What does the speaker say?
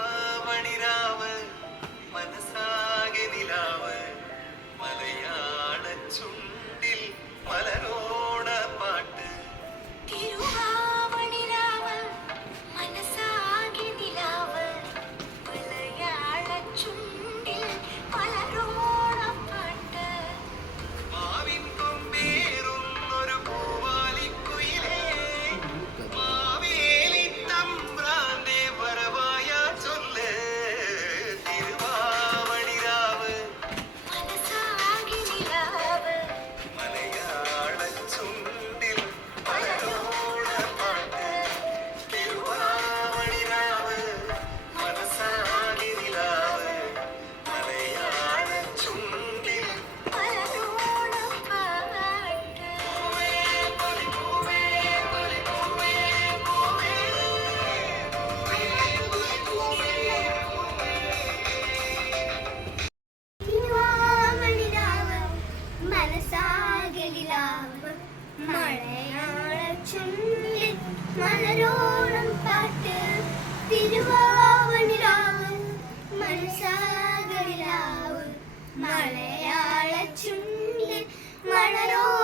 തിരുവാവണിരാവ് മനസാകെ നിലാവ് മലയാള ചുണ്ടിൽ മലരോണ പാട്ട്. തിരുവാവണിരാവ് മനസാകെ നിലാവ് മലയാള ചുണ്ടിൽ മലരോണ പാട്ട്. മാവിൻ കൊമ്പേറുന്നൊരു പൂവാലിക്കുയിലേ മാവേലി തമ്പ്രാന്റെ വരവായ ചൊല്ല്. തിരുവാവണിരാവ് മനസാകെ നിലാവ് മലയാള ചുണ്ടിൽ മലരോണ പാട്ട്. തിരുവാവണിരാവ് മനസാകെ നിലാവ് മലയാള ചുണ്ടിൽ മലരോണ പാട്ട്. പൂവേ പൊലിപൂവേ പൊലിപൂവേ പൂവേ തിരുവാവണിരാവ് മനസാകെ നിലാവ് മലയാള ചുണ്ടിൽ മലരോണം പാട്ട്. തിരുവാവണിരാവ് മനസാകെ നിലാവ് മലയാള ചുണ്ടിൽ മലരോണം